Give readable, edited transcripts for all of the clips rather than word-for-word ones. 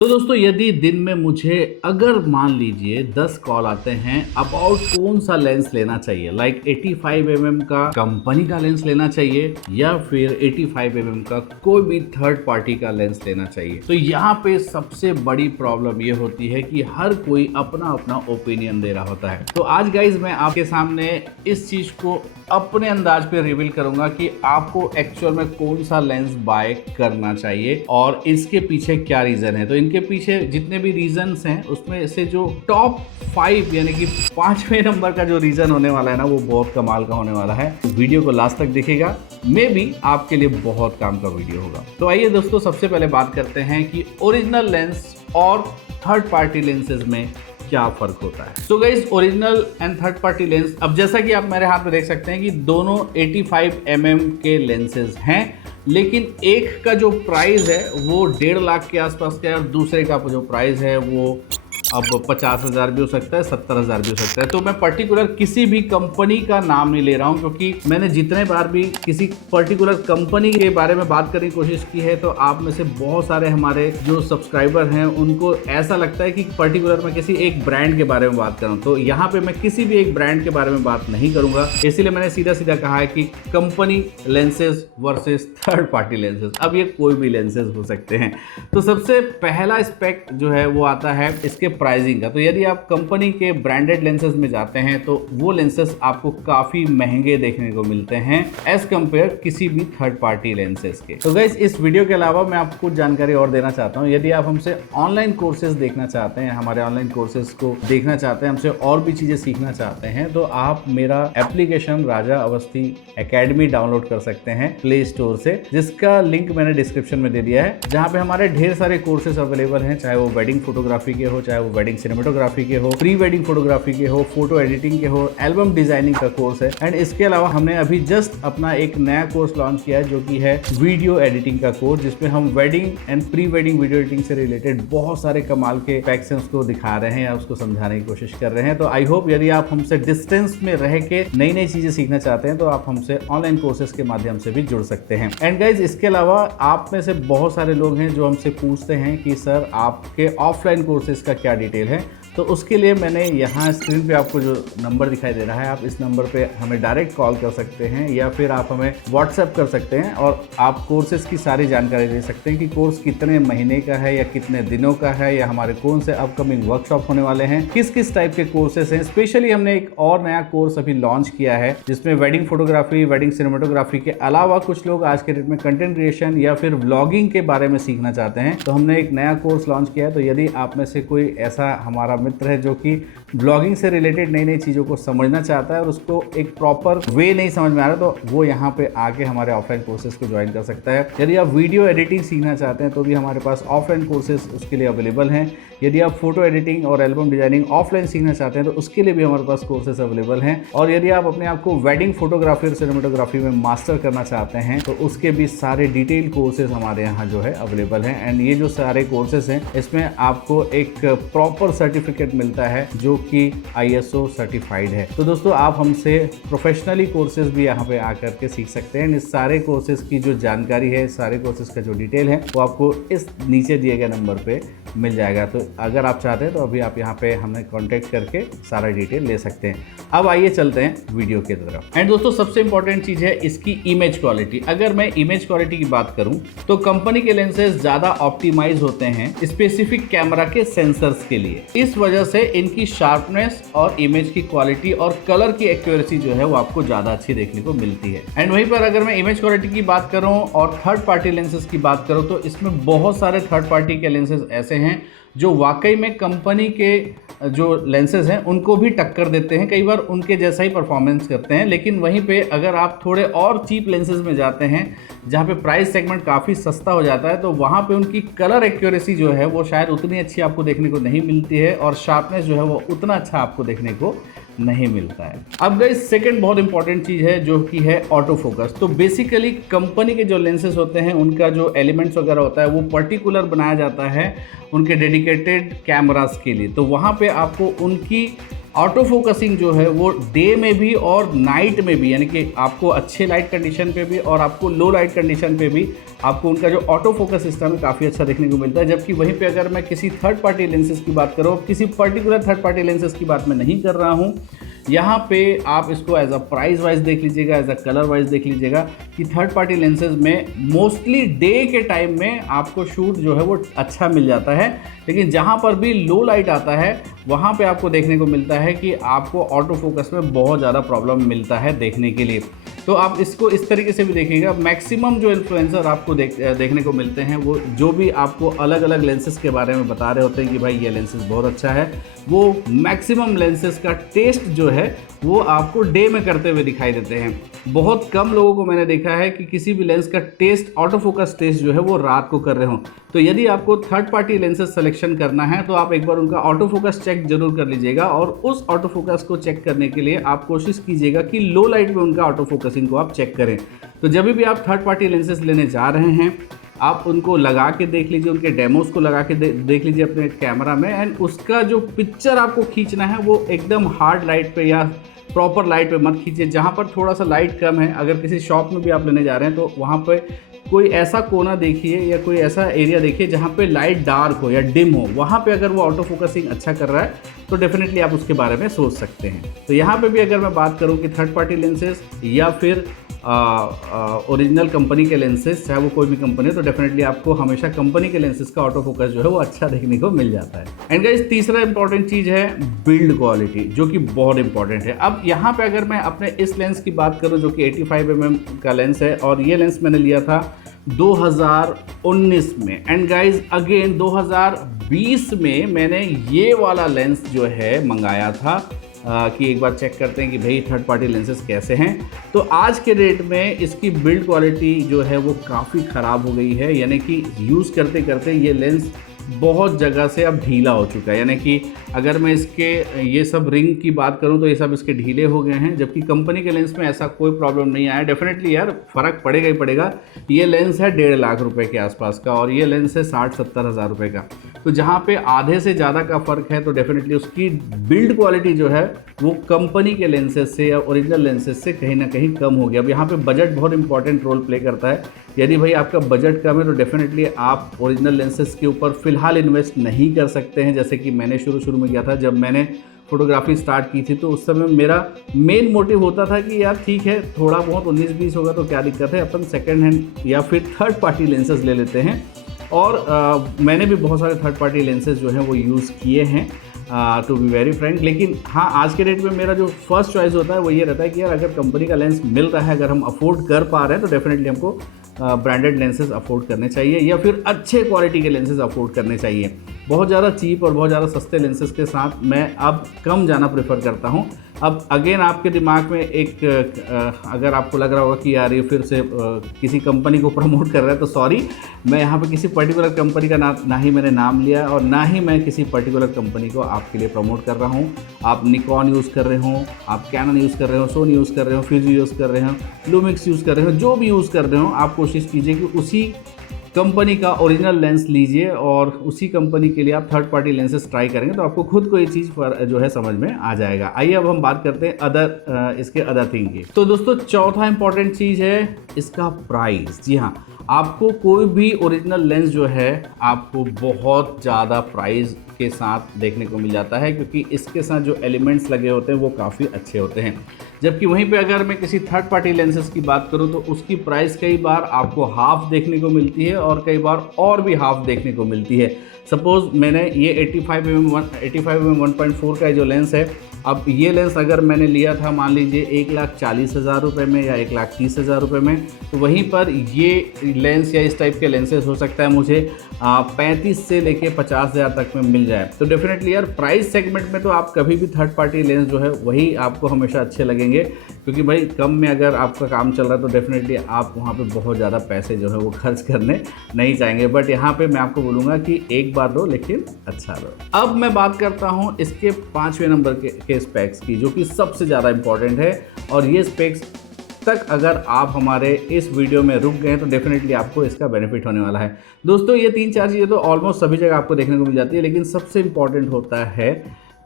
तो दोस्तों यदि दिन में मुझे अगर मान लीजिए 10 कॉल आते हैं अबाउट कौन सा लेंस लेना चाहिए, लाइक 85 mm का कंपनी का लेंस लेना चाहिए या फिर 85 mm का कोई भी थर्ड पार्टी का लेंस लेना चाहिए, तो यहाँ पे सबसे बड़ी प्रॉब्लम ये होती है कि हर कोई अपना अपना ओपिनियन दे रहा होता है। तो आज गाइज मैं आपके सामने इस चीज को अपने अंदाज पे रिवील करूंगा कि आपको एक्चुअल में कौन सा लेंस बाय करना चाहिए और इसके पीछे क्या रीजन है। तो इनके पीछे जितने भी रीजंस हैं उसमें से जो टॉप 5 यानी कि 5वें नंबर का जो रीजन होने वाला है ना, वो बहुत कमाल का होने वाला है। वीडियो को लास्ट तक देखिएगा, मे बी आपके लिए बहुत काम का वीडियो होगा। तो आइए दोस्तों सबसे पहले बात करते हैं कि ओरिजिनल लेंस और थर्ड पार्टी लेंसेज में क्या फर्क होता है। तो guys original and third party lens, अब जैसा कि आप मेरे हाथ में देख सकते हैं कि दोनों 85 mm के लेंसेज हैं, लेकिन एक का जो प्राइस है वो 1.5 लाख के आसपास का है और दूसरे का जो प्राइस है वो अब 50,000 भी हो सकता है, 70,000 भी हो सकता है। तो मैं पर्टिकुलर किसी भी कंपनी का नाम नहीं ले रहा हूं, क्योंकि मैंने जितने बार भी किसी पर्टिकुलर कंपनी के बारे में बात करने की कोशिश की है तो आप में से बहुत सारे हमारे जो सब्सक्राइबर हैं उनको ऐसा लगता है कि पर्टिकुलर मैं किसी एक ब्रांड के बारे में बात करूँ। तो यहाँ पे मैं किसी भी एक ब्रांड के बारे में बात नहीं करूंगा, इसीलिए मैंने सीधा सीधा कहा है कि company lenses versus third party lenses. अब ये कोई भी लेंसेज हो सकते हैं। तो सबसे पहला एस्पेक्ट जो है वो आता है इसके प्राइसिंग का। तो यदि आप कंपनी के ब्रांडेड लेंसेज में जाते हैं तो वो लेंसेज आपको काफी महंगे देखने को मिलते हैं एज कंपेयर किसी भी थर्ड पार्टी लेंसेज के। तो गाइस इस वीडियो के अलावा मैं आपको कुछ जानकारी और देना चाहता हूं। यदि आप हमसे ऑनलाइन कोर्सेज देखना चाहते हैं, हमारे ऑनलाइन कोर्सेज को देखना चाहते हैं, हमसे और भी चीजें सीखना चाहते हैं, तो आप मेरा एप्लीकेशन राजा अवस्थी एकेडमी डाउनलोड कर सकते हैं प्ले स्टोर से, जिसका लिंक मैंने डिस्क्रिप्शन में दे दिया है, जहां पे हमारे ढेर सारे कोर्सेज अवेलेबल हैं, चाहे वो वेडिंग फोटोग्राफी के हो, चाहे वो वेडिंग सिनेमेटोग्राफी के हो, प्री वेडिंग फोटोग्राफी के हो, फोटो एडिटिंग के हो, एल्बम डिजाइनिंग का कोर्स है। एंड इसके अलावा हमने अभी जस्ट अपना एक नया कोर्स लॉन्च किया है जो कि है वीडियो एडिटिंग का कोर्स, जिसमें हम wedding and pre wedding video editing से रिलेटेड बहुत सारे कमाल के फैक्शंस को दिखा रहे हैं या उसको समझाने की कोशिश कर रहे हैं। तो आई होप यदि आप हमसे डिस्टेंस में रह के नई नई चीजें सीखना चाहते हैं तो आप हमसे ऑनलाइन कोर्सेज के माध्यम से भी जुड़ सकते हैं। एंड गाइज इसके अलावा आप में से बहुत सारे लोग हैं जो हमसे पूछते हैं कि सर आपके ऑफलाइन कोर्सेज का क्या डिटेल है। तो उसके लिए मैंने यहाँ स्क्रीन पे आपको जो नंबर दिखाई दे रहा है, आप इस नंबर पे हमें डायरेक्ट कॉल कर सकते हैं या फिर आप हमें व्हाट्सएप कर सकते हैं और आप कोर्सेज की सारी जानकारी दे सकते हैं कि कोर्स कितने महीने का है या कितने दिनों का है या हमारे कौन से अपकमिंग वर्कशॉप होने वाले हैं, किस किस टाइप के कोर्सेज हैं। स्पेशली हमने एक और नया कोर्स अभी लॉन्च किया है जिसमें वेडिंग फोटोग्राफी, वेडिंग सिनेमेटोग्राफी के अलावा कुछ लोग आज के डेट में कंटेंट क्रिएशन या फिर व्लॉगिंग के बारे में सीखना चाहते हैं, तो हमने एक नया कोर्स लॉन्च किया है। तो यदि आप में से कोई ऐसा हमारा मित्र है जो कि ब्लॉगिंग से रिलेटेड नई नई चीज़ों को समझना चाहता है और उसको एक प्रॉपर वे नहीं समझ में आ रहा, तो वो यहाँ पे आके हमारे ऑफलाइन कोर्सेज को ज्वाइन कर सकता है। यदि आप वीडियो एडिटिंग सीखना चाहते हैं तो भी हमारे पास ऑफलाइन कोर्सेज उसके लिए अवेलेबल हैं। यदि आप फोटो एडिटिंग और एल्बम डिजाइनिंग ऑफलाइन सीखना चाहते हैं तो उसके लिए भी हमारे पास कोर्सेज अवेलेबल हैं। और यदि आप अपने आप को वेडिंग फोटोग्राफी और सिनेमेटोग्राफी में मास्टर करना चाहते हैं तो उसके भी सारे डिटेल कोर्सेज हमारे यहाँ जो है अवेलेबल हैं। एंड ये जो सारे कोर्सेज हैं इसमें आपको एक प्रॉपर सर्टिफिकेट मिलता है जो कि ISO सर्टिफाइड है। तो दोस्तों आप हमसे प्रोफेशनली कोर्सेज भी यहाँ पे आकर के सीख सकते हैं। इस सारे कोर्सेज की जो जानकारी है, सारे कोर्सेज का जो डिटेल है वो आपको इस नीचे दिए गए नंबर पे मिल जाएगा। तो अगर आप चाहते हैं तो अभी आप यहाँ पे हमें कांटेक्ट करके सारा डिटेल ले सकते हैं। अब आइए चलते हैं वीडियो की तरफ। एंड दोस्तों सबसे इंपॉर्टेंट चीज़ है इसकी इमेज क्वालिटी। अगर मैं इमेज क्वालिटी की बात करूं तो कंपनी के लेंसेज ज़्यादा ऑप्टिमाइज होते हैं स्पेसिफिक कैमरा के सेंसर्स के लिए। इस वजह से इनकी शार्पनेस और इमेज की क्वालिटी और कलर की एक्यूरेसी जो है वो आपको ज़्यादा अच्छी देखने को मिलती है। एंड वहीं पर अगर मैं इमेज क्वालिटी की बात करूँ और थर्ड पार्टी लेंसेज की बात करूँ तो इसमें बहुत सारे थर्ड पार्टी के लेंसेज ऐसे हैं जो वाकई में कंपनी के जो लेंसेज हैं उनको भी टक्कर देते हैं, कई बार उनके जैसा ही परफॉर्मेंस करते हैं। लेकिन वहीं पे अगर आप थोड़े और चीप लेंसेज में जाते हैं जहाँ पे प्राइस सेगमेंट काफ़ी सस्ता हो जाता है तो वहाँ पे उनकी कलर एक्यूरेसी जो है वो शायद उतनी अच्छी आपको देखने को नहीं मिलती है और शार्पनेस जो है वो उतना अच्छा आपको देखने को नहीं मिलता है। अब गाइस सेकंड बहुत इंपॉर्टेंट चीज है जो कि है ऑटो फोकस। तो बेसिकली कंपनी के जो लेंसेज होते हैं उनका जो एलिमेंट्स वगैरह होता है वो पर्टिकुलर बनाया जाता है उनके डेडिकेटेड कैमरास के लिए। तो वहाँ पे आपको उनकी ऑटो फोकसिंग जो है वो डे में भी और नाइट में भी, यानी कि आपको अच्छे लाइट कंडीशन पे भी और आपको लो लाइट कंडीशन पे भी आपको उनका जो ऑटो फोकस सिस्टम है काफ़ी अच्छा देखने को मिलता है। जबकि वहीं पे अगर मैं किसी थर्ड पार्टी लेंसेज की बात करूँ, किसी पर्टिकुलर थर्ड पार्टी लेंसेज की बात मैं नहीं कर रहा हूँ, यहाँ पे आप इसको एज अ प्राइस वाइज देख लीजिएगा, एज अ कलर वाइज देख लीजिएगा कि थर्ड पार्टी लेंसेज में मोस्टली डे के टाइम में आपको शूट जो है वो अच्छा मिल जाता है, लेकिन जहाँ पर भी लो लाइट आता है वहाँ पे आपको देखने को मिलता है कि आपको ऑटो फोकस में बहुत ज़्यादा प्रॉब्लम मिलता है देखने के लिए। तो आप इसको इस तरीके से भी देखिएगा। मैक्सिमम जो इन्फ्लुएंसर आपको देखने को मिलते हैं वो जो भी आपको अलग अलग लेंसेज के बारे में बता रहे होते हैं कि भाई ये लेंसेज बहुत अच्छा है, वो मैक्सिमम लेंसेज का टेस्ट जो है वो आपको डे में करते हुए दिखाई देते हैं। बहुत कम लोगों को मैंने देखा है कि किसी भी लेंस का टेस्ट, ऑटो फोकस टेस्ट जो है वो रात को कर रहे हो। तो यदि आपको थर्ड पार्टी लेंसेज सिलेक्शन करना है तो आप एक बार उनका ऑटो फोकस चेक जरूर कर लीजिएगा, और उस ऑटो फोकस को चेक करने के लिए आप कोशिश कीजिएगा कि लो लाइट में उनका ऑटो फोकसिंग को आप चेक करें। तो जब भी आप थर्ड पार्टी लेंसेज लेने जा रहे हैं आप उनको लगा के देख लीजिए, उनके डेमोस को लगा के देख लीजिए अपने कैमरा में, एंड उसका जो पिक्चर आपको खींचना है वो एकदम हार्ड लाइट पे या प्रॉपर लाइट पे मत खींचिए। जहाँ पर थोड़ा सा लाइट कम है, अगर किसी शॉप में भी आप लेने जा रहे हैं तो वहाँ पे कोई ऐसा कोना देखिए या कोई ऐसा एरिया देखिए जहाँ पे लाइट डार्क हो या डिम हो। वहाँ पे अगर वो ऑटो फोकसिंग अच्छा कर रहा है तो डेफिनेटली आप उसके बारे में सोच सकते हैं। तो यहाँ पे भी अगर मैं बात करूँ कि थर्ड पार्टी लेंसेज या फिर ओरिजिनल कंपनी के लेंसेज, चाहे वो कोई भी कंपनी हो, तो डेफिनेटली आपको हमेशा कंपनी के लेंसेज का ऑटो फोकस जो है वो अच्छा देखने को मिल जाता है। एंड गाइस, तीसरा इंपॉर्टेंट चीज़ है बिल्ड क्वालिटी, जो कि बहुत इंपॉर्टेंट है। अब यहाँ पे अगर मैं अपने इस लेंस की बात करूँ जो कि 85 mm का लेंस है, और ये लेंस मैंने लिया था 2019 में, एंड गाइज अगेन 2020 में मैंने ये वाला लेंस जो है मंगाया था कि एक बार चेक करते हैं कि भाई थर्ड पार्टी लेंसेज कैसे हैं। तो आज के डेट में इसकी बिल्ड क्वालिटी जो है वो काफ़ी ख़राब हो गई है, यानी कि यूज़ करते करते ये लेंस बहुत जगह से अब ढीला हो चुका है। यानी कि अगर मैं इसके ये सब रिंग की बात करूं तो ये सब इसके ढीले हो गए हैं, जबकि कंपनी के लेंस में ऐसा कोई प्रॉब्लम नहीं आया। डेफिनेटली यार फ़र्क पड़ेगा ही पड़ेगा। ये लेंस है 1.5 लाख रुपए के आसपास का और ये लेंस है 60-70 हज़ार रुपये का। तो जहाँ पे आधे से ज़्यादा का फ़र्क है तो डेफिनेटली उसकी बिल्ड क्वालिटी जो है वो कंपनी के लेंसेज से या ओरिजिनल लेंसेज से कहीं ना कहीं कम हो गया। अब यहाँ पे बजट बहुत इंपॉर्टेंट रोल प्ले करता है। यदि भाई आपका बजट कम है तो डेफिनेटली आप ओरिजिनल लेंसेज के ऊपर फ़िलहाल इन्वेस्ट नहीं कर सकते हैं, जैसे कि मैंने शुरू में किया था। जब मैंने फोटोग्राफी स्टार्ट की थी तो उस समय मेरा मेन मोटिव होता था कि यार ठीक है, थोड़ा बहुत 19-20 होगा तो क्या दिक्कत है, अपन सेकेंड हैंड या फिर थर्ड पार्टी लेंसेज ले लेते हैं। और मैंने भी बहुत सारे थर्ड पार्टी लेंसेज जो हैं वो यूज़ किए हैं, टू बी वेरी फ्रैंक। लेकिन हाँ, आज के डेट में मेरा जो फर्स्ट चॉइस होता है वो ये रहता है कि यार अगर कंपनी का लेंस मिल रहा है, अगर हम अफोर्ड कर पा रहे हैं तो डेफिनेटली हमको ब्रांडेड लेंसेज अफोर्ड करने चाहिए या फिर अच्छे क्वालिटी के लेंसेज अफोर्ड करने चाहिए। बहुत ज़्यादा चीप और बहुत ज़्यादा सस्ते लेंसेज के साथ मैं अब कम जाना प्रेफर करता हूँ। अब अगेन आपके दिमाग में एक अगर आपको लग रहा होगा कि यार ये फिर से किसी कंपनी को प्रमोट कर रहा है, तो सॉरी, मैं यहाँ पे किसी पर्टिकुलर कंपनी का ना ही मैंने नाम लिया और ना ही मैं किसी पर्टिकुलर कंपनी को आपके लिए प्रमोट कर रहा हूँ। आप निकॉन यूज़ कर रहे हो, आप कैनन यूज़ कर रहे हो, सोनी यूज़ कर रहे हो, फ्यूजी यूज़ कर रहे हो, लूमिक्स यूज़ कर रहे हो, जो भी यूज़ कर रहे हो, आप कोशिश कीजिए कि उसी कंपनी का ओरिजिनल लेंस लीजिए और उसी कंपनी के लिए आप थर्ड पार्टी लेंसेज ट्राई करेंगे तो आपको खुद को ये चीज़ जो है समझ में आ जाएगा। आइए अब हम बात करते हैं इसके अदर थिंग की। तो दोस्तों, चौथा इंपॉर्टेंट चीज़ है इसका प्राइस। जी हाँ, आपको कोई भी ओरिजिनल लेंस जो है आपको बहुत ज़्यादा प्राइस के साथ देखने को मिल जाता है, क्योंकि इसके साथ जो एलिमेंट्स लगे होते हैं वो काफ़ी अच्छे होते हैं। जबकि वहीं पे अगर मैं किसी थर्ड पार्टी लेंसेज की बात करूं तो उसकी प्राइस कई बार आपको हाफ देखने को मिलती है और कई बार और भी हाफ देखने को मिलती है। सपोज़ मैंने ये 85 mm 1.4 का जो लेंस है, अब ये लेंस अगर मैंने लिया था मान लीजिए 1,40,000 रुपये में या 1,30,000 रुपये में, तो वहीं पर ये लेंस या इस टाइप के लेंसेज हो सकता है मुझे 35 से लेके 50,000 तक में मिल जाए। तो डेफिनेटली यार प्राइस सेगमेंट में तो आप कभी भी थर्ड पार्टी लेंस जो है वही आपको हमेशा अच्छे लगेंगे, क्योंकि भाई कम में अगर आपका काम चल रहा है तो डेफिनेटली आप वहाँ पे बहुत ज़्यादा पैसे जो है वो खर्च करने नहीं चाहेंगे। बट यहाँ पे मैं आपको बोलूँगा कि एक बार लो लेकिन अच्छा लो। अब मैं बात करता हूँ इसके 5वें नंबर के स्पेक्स की, जो कि सबसे ज़्यादा इंपॉर्टेंट है। और ये स्पेक्स तक अगर आप हमारे इस वीडियो में रुक गए तो डेफिनेटली आपको इसका बेनिफिट होने वाला है। दोस्तों, ये 3-4 चीज़ें तो ऑलमोस्ट सभी जगह आपको देखने को मिल जाती है, लेकिन सबसे इम्पॉर्टेंट होता है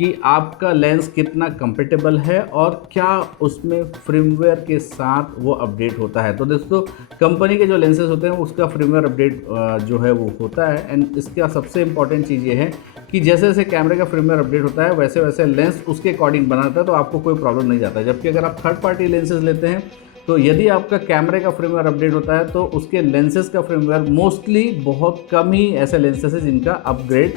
कि आपका लेंस कितना कंफर्टेबल है और क्या उसमें फ्रेमवेयर के साथ वो अपडेट होता है। तो दोस्तों कंपनी के जो लेंसेज होते हैं उसका फ्रेमवेयर अपडेट जो है वो होता है। एंड इसका सबसे इंपॉर्टेंट चीज़ ये है कि जैसे जैसे कैमरे का फ्रेमवेयर अपडेट होता है वैसे वैसे लेंस उसके अकॉर्डिंग बनाता है, तो आपको कोई प्रॉब्लम नहीं जाता है। जबकि अगर आप थर्ड पार्टी लेंसेज लेते हैं तो यदि आपका कैमरे का फ्रेमवेयर अपडेट होता है तो उसके लेंसेज का फ्रेमवेयर मोस्टली बहुत कम ही ऐसे लेंसेज हैं जिनका अपग्रेड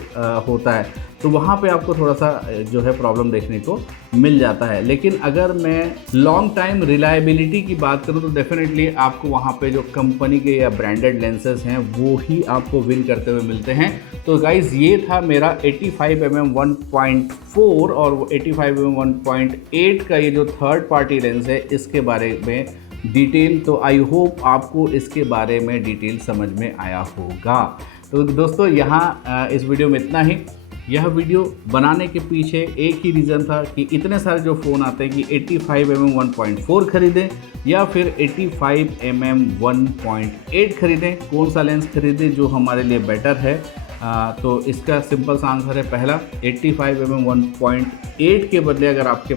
होता है, तो वहाँ पे आपको थोड़ा सा जो है प्रॉब्लम देखने को मिल जाता है। लेकिन अगर मैं लॉन्ग टाइम रिलायबिलिटी की बात करूँ तो डेफिनेटली आपको वहाँ पे जो कंपनी के या ब्रांडेड लेंसेज हैं वो ही आपको विन करते हुए मिलते हैं। तो गाइज़ ये था मेरा 85mm 1.4 और 85mm 1.8 का ये जो थर्ड पार्टी लेंस है इसके बारे में डिटेल। तो आई होप आपको इसके बारे में डिटेल समझ में आया होगा। तो दोस्तों यहाँ इस वीडियो में इतना ही। यह वीडियो बनाने के पीछे एक ही रीज़न था कि इतने सारे जो फ़ोन आते हैं कि 85mm 1.4 खरीदें या फिर 85mm 1.8 खरीदें, कौन सा लेंस खरीदें जो हमारे लिए बेटर है। तो इसका सिंपल सा आंसर है पहला 85mm 1.8 के बदले अगर आपके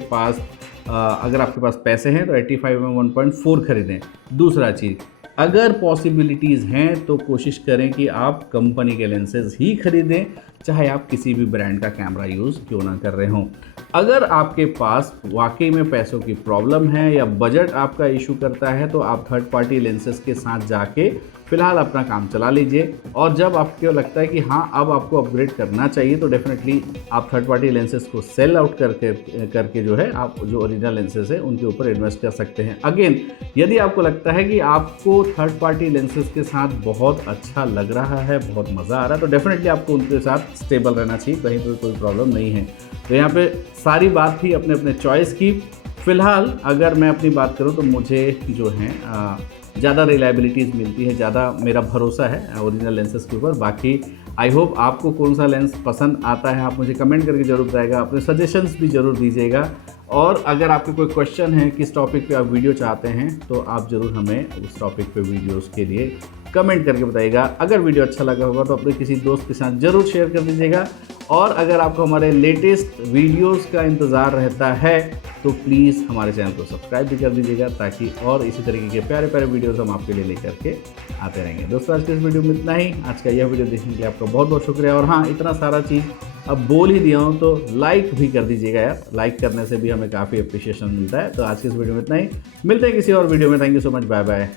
पास पैसे हैं तो 85mm 1.4 खरीदें। दूसरा चीज़, अगर पॉसिबिलिटीज़ हैं तो कोशिश करें कि आप कंपनी के लेंसेज ही खरीदें, चाहे आप किसी भी ब्रांड का कैमरा यूज़ क्यों ना कर रहे हों। अगर आपके पास वाकई में पैसों की प्रॉब्लम है या बजट आपका इशू करता है तो आप थर्ड पार्टी लेंसेज के साथ जाके फ़िलहाल अपना काम चला लीजिए। और जब आपको लगता है कि हाँ अब आपको अपग्रेड करना चाहिए तो डेफिनेटली आप थर्ड पार्टी लेंसेज को सेल आउट करके जो है आप जो ओरिजिनल लेंसेज है उनके ऊपर इन्वेस्ट कर सकते हैं। अगेन यदि आपको लगता है कि आपको थर्ड पार्टी लेंसेज के साथ बहुत अच्छा लग रहा है, बहुत मज़ा आ रहा है, तो डेफिनेटली आपको उनके साथ स्टेबल रहना चाहिए, कहीं पर कोई प्रॉब्लम नहीं है। तो यहाँ पे सारी बात थी अपने अपने चॉइस की। फ़िलहाल अगर मैं अपनी बात करूँ तो मुझे जो है ज़्यादा रिलायबिलिटीज़ मिलती है, ज़्यादा मेरा भरोसा है ओरिजिनल लेंसेज के ऊपर। बाकी आई होप आपको कौन सा लेंस पसंद आता है आप मुझे कमेंट करके ज़रूर बताइएगा, अपने सजेशंस भी ज़रूर दीजिएगा। और अगर आपके कोई क्वेश्चन है किस टॉपिक पे आप वीडियो चाहते हैं तो आप ज़रूर हमें उस टॉपिक पे वीडियोस के लिए कमेंट करके बताइएगा। अगर वीडियो अच्छा लगा होगा तो अपने किसी दोस्त के साथ ज़रूर शेयर कर दीजिएगा। और अगर आपको हमारे लेटेस्ट वीडियोस का इंतज़ार रहता है तो प्लीज़ हमारे चैनल को सब्सक्राइब भी कर दीजिएगा, ताकि और इसी तरीके के प्यारे प्यारे वीडियोस हम आपके लिए लेकर के आते रहेंगे। दोस्तों आज के इस वीडियो में इतना ही। आज का यह वीडियो देखने के लिए आपका बहुत बहुत शुक्रिया। और हाँ, इतना सारा चीज़ अब बोल ही दिया हूँ तो लाइक भी कर दीजिएगा यार, लाइक करने से भी हमें काफ़ी अप्रिशिएशन मिलता है। तो आज के इस वीडियो में इतना ही, मिलते हैं किसी और वीडियो में। Thank you so much, bye bye.